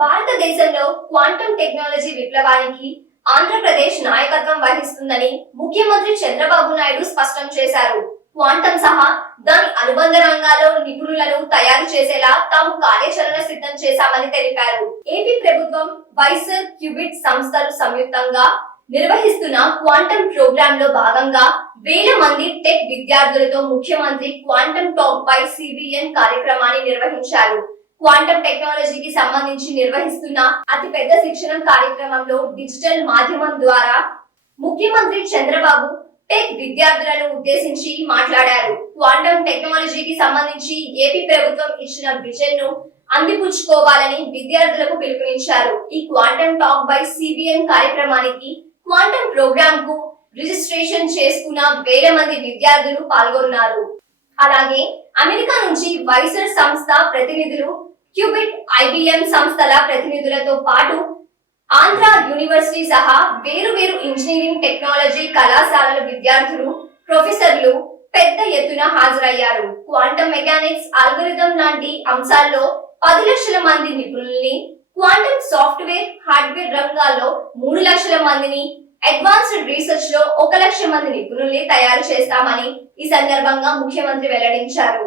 భారతదేశంలో quantum technology విప్లవానికి ఆంధ్రప్రదేశ్ నాయకత్వం వహిస్తుందని ముఖ్యమంత్రి చంద్రబాబు నాయుడు స్పష్టం చేశారు. క్వాంటం సహా దాని అనుబంధ రంగాల్లో నిపుణులను తయారు చేసేలా తాము కార్యాచరణ సిద్ధం చేశామని తెలిపారు. ఏపీ ప్రభుత్వం వైసర్ క్యూబిట్ సంస్థలు సంయుక్తంగా నిర్వహిస్తున్న క్వాంటం ప్రోగ్రామ్ లో భాగంగా వేల మంది టెక్ విద్యార్థులతో ముఖ్యమంత్రి క్వాంటం టాక్ బై సిబిఎన్ కార్యక్రమాన్ని నిర్వహించారు. క్వాంటం టెక్నాలజీకి సంబంధించి నిర్వహిస్తున్న అతి పెద్ద శిక్షణ కార్యక్రమంలో డిజిటల్ మాధ్యమం ద్వారా ముఖ్యమంత్రి చంద్రబాబు టెక్ విద్యార్థులను ఉద్దేశించి మాట్లాడారు. క్వాంటం టెక్నాలజీకి సంబంధించి ఏపీ ప్రభుత్వం ఇచ్చిన విజన్ ను అందిపుచ్చుకోవాలని విద్యార్థులకు పిలుపునిచ్చారు. ఈ క్వాంటం టాక్ బై సిబిఎన్ కార్యక్రమానికి క్వాంటం ప్రోగ్రామ్ కు రిజిస్ట్రేషన్ చేసుకున్న వేల మంది విద్యార్థులు పాల్గొన్నారు. అలాగే అమెరికా నుంచి వైసర్ సంస్థ ప్రతినిధులు, క్యూబిట్, ఐబిఎం సంస్థల ప్రతినిధులతో పాటు ఆంధ్ర యూనివర్సిటీ సహా వేరు ఇంజనీరింగ్ టెక్నాలజీ కళాశాలల విద్యార్థులు, ప్రొఫెసర్లు పెద్ద ఎత్తున హాజరయ్యారు. క్వాంటం మెకానిక్స్, అల్గోరిథం లాంటి అంశాల్లో 10 లక్షల మంది నిపుణుల్ని, క్వాంటం సాఫ్ట్వేర్, హార్డ్వేర్ రంగాల్లో 3 లక్షల మందిని, అడ్వాన్స్డ్ రీసెర్చ్ లో 1 లక్ష మంది నిపుణుల్ని తయారు చేస్తామని ఈ సందర్భంగా ముఖ్యమంత్రి వెల్లడించారు.